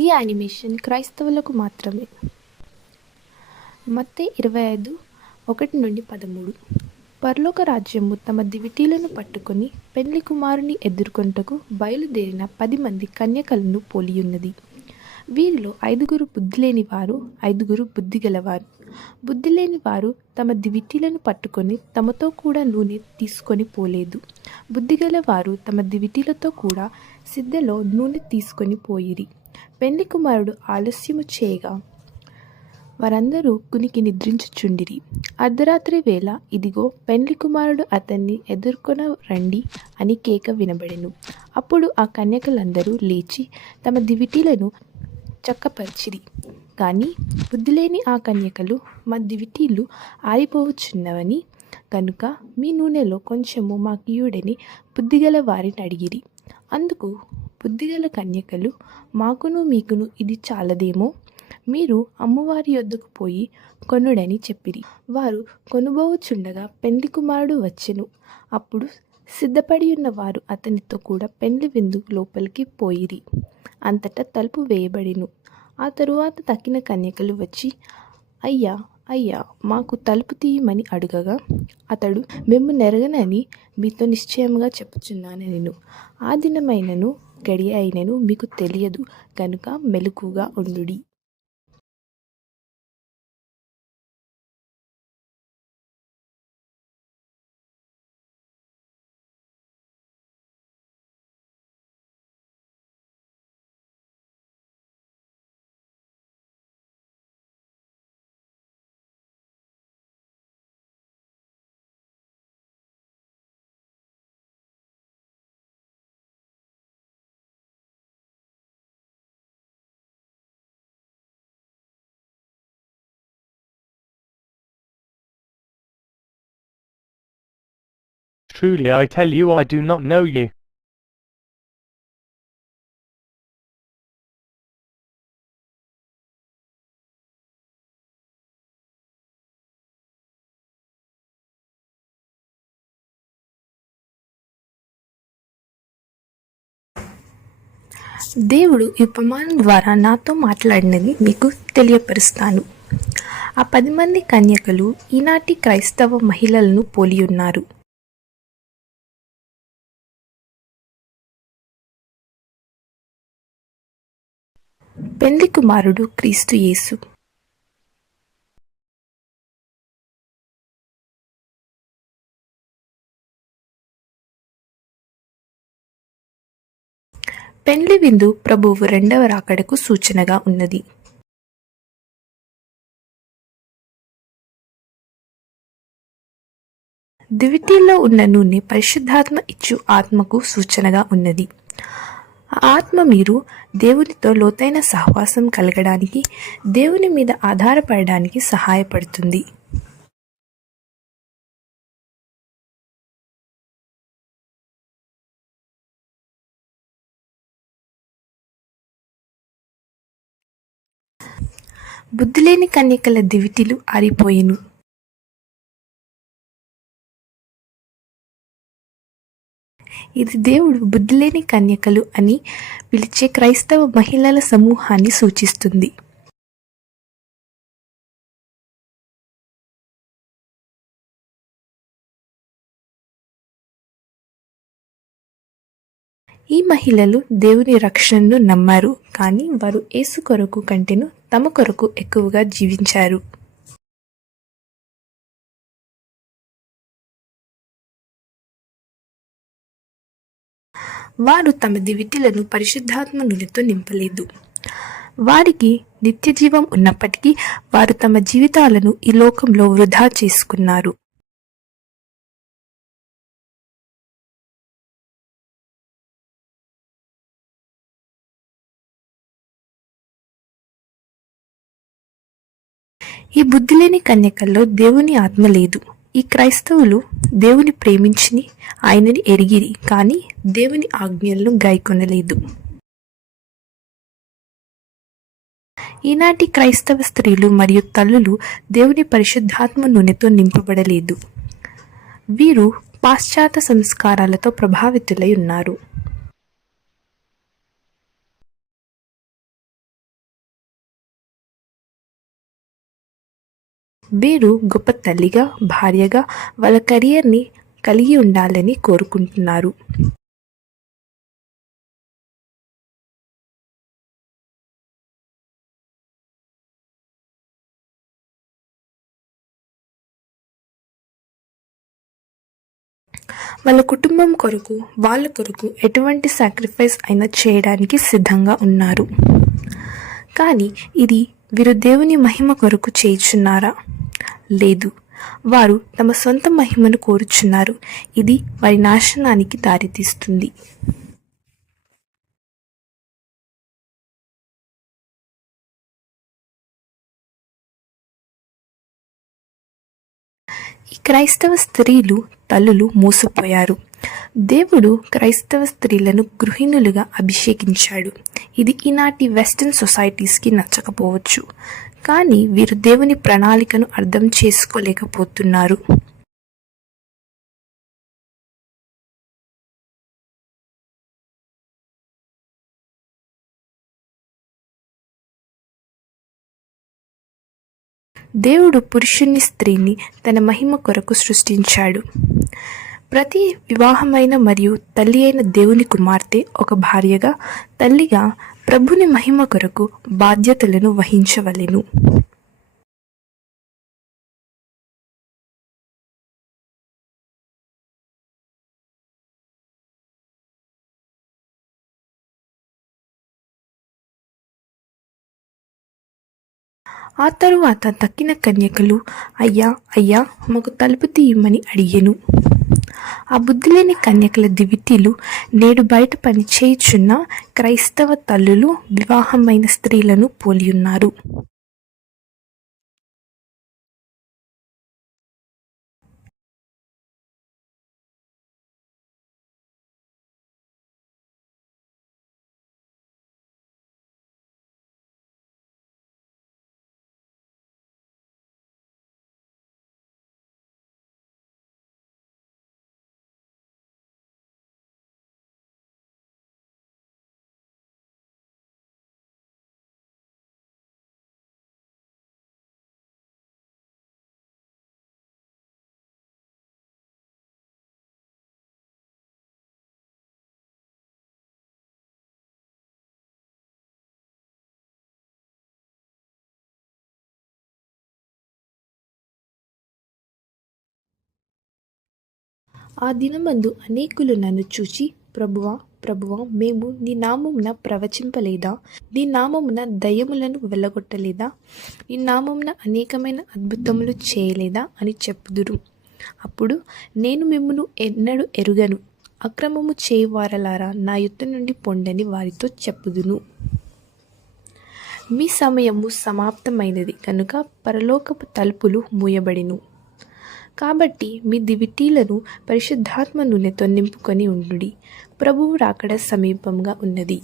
ఈ యానిమేషన్ క్రైస్తవులకు మాత్రమే. మత్తే ఇరవై ఐదు ఒకటి నుండి పదమూడు. పరలోక రాజ్యము తమ దివిటీలను పట్టుకొని పెండ్లి కుమారుని ఎదుర్కొంటకు బయలుదేరిన పది మంది కన్యకలను పోలియున్నది. వీరిలో ఐదుగురు బుద్ధిలేని వారు ఐదుగురు బుద్ధి గలవారు బుద్ధి లేని వారు తమ దివిటీలను పట్టుకొని తమతో కూడా నూనె తీసుకొని పోలేదు. బుద్ధిగల వారు తమ దివిటీలతో కూడా సిద్ధలో నూనె తీసుకొని పోయిరి. పెళ్ళి కుమారుడు ఆలస్యము చేయగా వారందరూ కునికి నిద్రించుచుండిరి. అర్ధరాత్రి వేళ ఇదిగో పెండ్లి కుమారుడు అతన్ని ఎదుర్కొన రండి అని కేక వినబడెను. అప్పుడు ఆ కన్యకలందరూ లేచి తమ దివిటీలను చక్కపరిచిరి. కానీ బుద్ధిలేని ఆ కన్యకలు మా దివిటీలు ఆరిపోవచ్చున్నవని కనుక మీ నూనెలో కొంచెము మా కీయుడని బుద్ధిగల వారిని అడిగిరి. అందుకు బుద్ధిగల కన్యకలు మాకును మీకును ఇది చాలదేమో? మీరు అమ్మవారి యొద్దకు పోయి కొనుడని చెప్పిరి. వారు కొనుబోవచ్చుండగా పెండ్లి కుమారుడు వచ్చెను. అప్పుడు సిద్ధపడి ఉన్న వారు అతనితో కూడా పెండ్లి విందు లోపలికి పోయిరి. అంతటా తలుపు వేయబడిను. ఆ తరువాత తక్కిన కన్యకలు వచ్చి అయ్యా అయ్యా మాకు తలుపు తీయమని అడుగగా అతడు మేము నెరగనని మీతో నిశ్చయముగా చెప్పుచున్నాను నేను ఆ దినమైనను గడియ అయినను మీకు తెలియదు కనుక మెలకుగా ఉండుడి. Truly I tell you I do not know you. దేవుడు ఈ ఉపమానం ద్వారా నాతో మాట్లాడినది మీకు తెలియపరుస్తాను ఆ పది మంది కన్యకలు ఈనాటి క్రైస్తవ మహిళలను పోలి ఉన్నారు పెండ్లి కుమారుడు క్రీస్తు యేసు. పెండ్లి విందు ప్రభువు రెండవ రాకడకు సూచనగా ఉన్నది. దివిటీల్లో ఉన్న నూనె పరిశుద్ధాత్మ ఇచ్చు ఆత్మకు సూచనగా ఉన్నది. ఆత్మ మీరు దేవునితో లోతైన సహవాసం కలగడానికి దేవుని మీద ఆధారపడడానికి సహాయపడుతుంది. బుద్ధిలేని కన్యకల దివిటిలు ఆరిపోయెను. ఇది దేవుడు బుద్ధిలేని కన్యకలు అని పిలిచే క్రైస్తవ మహిళల సమూహాన్ని సూచిస్తుంది. ఈ మహిళలు దేవుని రక్షణను నమ్మారు కానీ వారు యేసు కొరకు కంటేను తమ కొరకు ఎక్కువగా జీవించారు. వారు తమ దివిటీలను పరిశుద్ధాత్మ నూనెతో నింపలేదు. వారికి నిత్య జీవం ఉన్నప్పటికీ వారు తమ జీవితాలను ఈ లోకంలో వృధా చేసుకున్నారు. ఈ బుద్ధిలేని కన్యకల్లో దేవుని ఆత్మ లేదు. ఈ క్రైస్తవులు దేవుని ప్రేమించిని ఆయనని ఎరిగిరి కానీ దేవుని ఆజ్ఞలను గైకొనలేదు ఈనాటి క్రైస్తవ స్త్రీలు మరియు తల్లులు దేవుని పరిశుద్ధాత్మ నూనెతో నింపబడలేదు. వీరు పాశ్చాత్య సంస్కారాలతో ప్రభావితులై ఉన్నారు. వీరు గొప్ప తల్లిగా భార్యగా వాళ్ళ కెరియర్ని కలిగి ఉండాలని కోరుకుంటున్నారు. వాళ్ళ కుటుంబం కొరకు వాళ్ళ కొరకు ఎటువంటి సాక్రిఫైస్ అయినా చేయడానికి సిద్ధంగా ఉన్నారు. కానీ ఇది వీరు దేవుని మహిమ కొరకు చేయుచున్నారా? లేదు. వారు తమ సొంత మహిమను కోరుచున్నారు. ఇది వారి నాశనానికి దారితీస్తుంది. ఈ క్రైస్తవ స్త్రీలు తల్లులు మూసిపోయారు. దేవుడు క్రైస్తవ స్త్రీలను గృహిణులుగా అభిషేకించాడు. ఇది ఈనాటి వెస్టర్న్ సొసైటీస్కి నచ్చకపోవచ్చు. కానీ వీరు దేవుని ప్రణాళికను అర్థం చేసుకోలేకపోతున్నారు. దేవుడు పురుషుని స్త్రీని తన మహిమ కొరకు సృష్టించాడు. ప్రతి వివాహమైన మరియు తల్లి అయిన దేవుని కుమార్తె ఒక భార్యగా తల్లిగా ప్రభుని మహిమ కొరకు బాధ్యతలను వహించవలెను. ఆ తరువాత తక్కిన కన్యకలు అయ్యా అయ్యా మాకు తలుపు తీయమని అడిగెను. ఆ బుద్ధిలేని కన్యకల దివిటీలు నేడు బయట పనిచేయుచున్న క్రైస్తవ తల్లులు వివాహమైన స్త్రీలను పోలియున్నారు. ఆ దినమందు అనేకులు నన్ను చూచి ప్రభువా ప్రభువా మేము నీ నామమున ప్రవచింపలేదా? నీ నామమున దయ్యములను వెళ్ళగొట్టలేదా నీ నామమున అనేకమైన అద్భుతములు చేయలేదా? అని చెప్పుదురు. అప్పుడు నేను మిమ్మను ఎన్నడూ ఎరుగను. అక్రమము చేయవారలారా నా యుద్ధ నుండి పొండని వారితో చెప్పుదును. మీ సమయము సమాప్తమైనది. కనుక పరలోకపు తలుపులు మూయబడిను. కాబట్టి మీ దివిటీలను పరిశుద్ధాత్మ నూనెతో నింపుకొని ఉండుడి. ప్రభువు రాకడ సమీపంగా ఉన్నది.